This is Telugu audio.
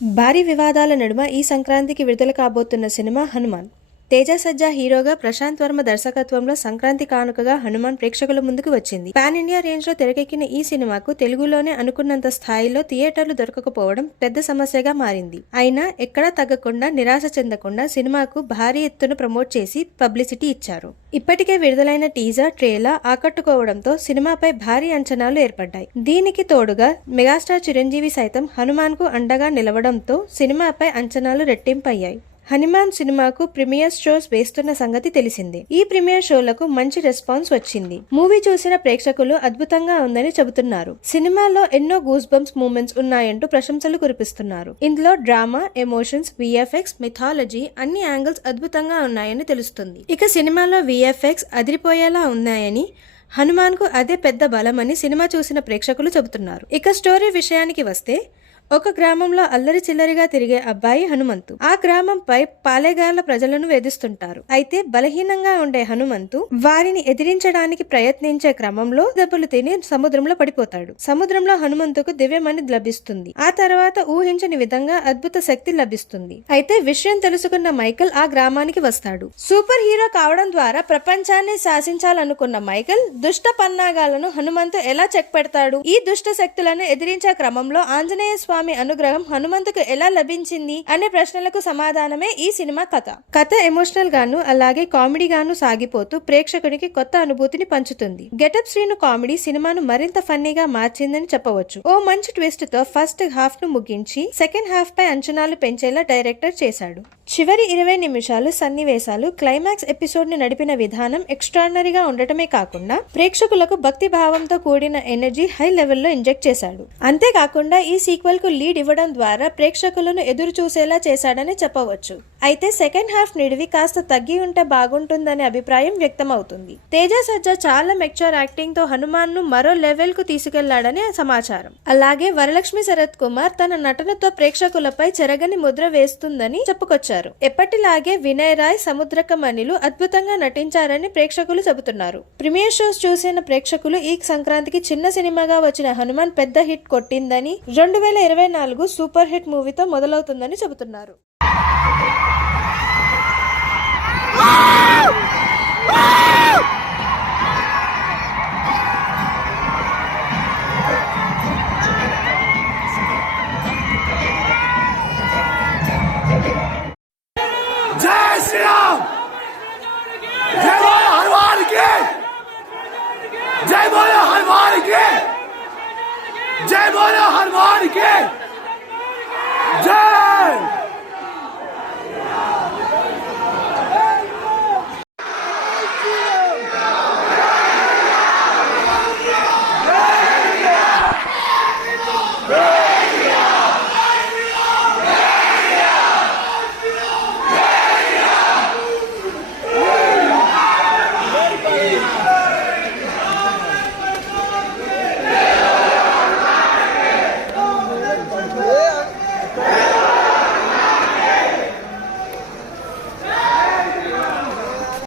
భారీ వివాదాల నడుమ ఈ సంక్రాంతికి విడుదల కాబోతున్న సినిమా హనుమాన్. తేజ సజ్జా హీరోగా ప్రశాంత్ వర్మ దర్శకత్వంలో సంక్రాంతి కానుకగా హనుమాన్ ప్రేక్షకుల ముందుకు వచ్చింది. పాన్ ఇండియా రేంజ్లో తెరకెక్కిన ఈ సినిమాకు తెలుగులోనే అనుకున్నంత స్థాయిలో థియేటర్లు దొరకకపోవడం పెద్ద సమస్యగా మారింది. అయినా ఎక్కడా తగ్గకుండా నిరాశ చెందకుండా సినిమాకు భారీ ఎత్తున ప్రమోట్ చేసి పబ్లిసిటీ ఇచ్చారు. ఇప్పటికే విడుదలైన టీజర్ ట్రేలర్ ఆకట్టుకోవడంతో సినిమాపై భారీ అంచనాలు ఏర్పడ్డాయి. దీనికి తోడుగా మెగాస్టార్ చిరంజీవి సైతం హనుమాన్కు అండగా నిలవడంతో సినిమాపై అంచనాలు రెట్టింపయ్యాయి. హనుమాన్ సినిమాకు ప్రీమియర్ షోస్ వేస్తున్న సంగతి తెలిసింది. ఈ ప్రీమియర్ షోలకు మంచి రెస్పాన్స్ వచ్చింది. మూవీ చూసిన ప్రేక్షకులు అద్భుతంగా ఉందని చెబుతున్నారు. సినిమాలో ఎన్నో గూస్ బంప్స్ మూమెంట్స్ ఉన్నాయంటూ ప్రశంసలు కురిపిస్తున్నారు. ఇందులో డ్రామా ఎమోషన్స్ విఎఫ్ఎక్స్ మిథాలజీ అన్ని యాంగిల్స్ అద్భుతంగా ఉన్నాయని తెలుస్తుంది. ఇక సినిమాలో విఎఫ్ఎక్స్ అదిరిపోయేలా ఉన్నాయని హనుమాన్కు అదే పెద్ద బలమని సినిమా చూసిన ప్రేక్షకులు చెబుతున్నారు. ఇక స్టోరీ విషయానికి వస్తే ఒక గ్రామంలో అల్లరి చిల్లరిగా తిరిగే అబ్బాయి హనుమంతు. ఆ గ్రామంపై పాలెగాళ్ళ ప్రజలను వేధిస్తుంటారు. అయితే బలహీనంగా ఉండే హనుమంతు వారిని ఎదిరించడానికి ప్రయత్నించే క్రమంలో దెబ్బలు తిని సముద్రంలో పడిపోతాడు. సముద్రంలో హనుమంతుకు దివ్యమణి లభిస్తుంది. ఆ తర్వాత ఊహించని విధంగా అద్భుత శక్తి లభిస్తుంది. అయితే విషయం తెలుసుకున్న మైకల్ ఆ గ్రామానికి వస్తాడు. సూపర్ హీరో కావడం ద్వారా ప్రపంచాన్ని శాసించాలనుకున్న మైకల్ దుష్ట పన్నాగాలను హనుమంతు ఎలా చెక్ పెడతాడు? ఈ దుష్ట శక్తులను ఎదిరించే క్రమంలో ఆంజనేయ స్వామి అనుగ్రహం హనుమంతుకు ఎలా లభించింది అనే ప్రశ్నలకు సమాధానమే ఈ సినిమా కథ. కథ ఎమోషనల్ గాను అలాగే కామెడీ గాను సాగిపోతూ ప్రేక్షకునికి కొత్త అనుభూతిని పంచుతుంది. గెటప్ శ్రీను కామెడీ సినిమాను మరింత ఫన్నీగా మార్చిందని చెప్పవచ్చు. ఓ మంచి ట్విస్ట్తో ఫస్ట్ హాఫ్ను ముగించి సెకండ్ హాఫ్ పై అంచనాలు పెంచేలా డైరెక్టర్ చేశాడు. చివరి ఇరవై నిమిషాలు సన్నివేశాలు క్లైమాక్స్ ఎపిసోడ్ని నడిపిన విధానం ఎక్స్ట్రాడినరీగా ఉండటమే కాకుండా ప్రేక్షకులకు భక్తి భావంతో కూడిన ఎనర్జీ హై లెవెల్లో ఇంజెక్ట్ చేశాడు. అంతేకాకుండా ఈ సీక్వెల్కు లీడ్ ఇవ్వడం ద్వారా ప్రేక్షకులను ఎదురు చూసేలా చేశాడని చెప్పవచ్చు. అయితే సెకండ్ హాఫ్ నిడివి కాస్త తగ్గి ఉంటే బాగుంటుందనే అభిప్రాయం వ్యక్తమవుతుంది. తేజ సజ్జ చాలా మెక్చర్ యాక్టింగ్తో హనుమాన్ను మరో లెవెల్కు తీసుకెళ్ళాడని సమాచారం. అలాగే వరలక్ష్మి శరత్ కుమార్ తన నటనతో ప్రేక్షకులపై చెరగని ముద్ర వేస్తుందని చెప్పుకొచ్చారు. ఎప్పటిలాగే వినయ్ రాయ్ సముద్రకమణిలు అద్భుతంగా నటించారని ప్రేక్షకులు చెబుతున్నారు. ప్రీమియర్ షోస్ చూసిన ప్రేక్షకులు ఈ సంక్రాంతికి చిన్న సినిమాగా వచ్చిన హనుమాన్ పెద్ద హిట్ కొట్టిందని రెండు వేల ఇరవై నాలుగు సూపర్ హిట్ మూవీతో మొదలవుతుందని చెబుతున్నారు. जय बोलो हनुमान के। जय।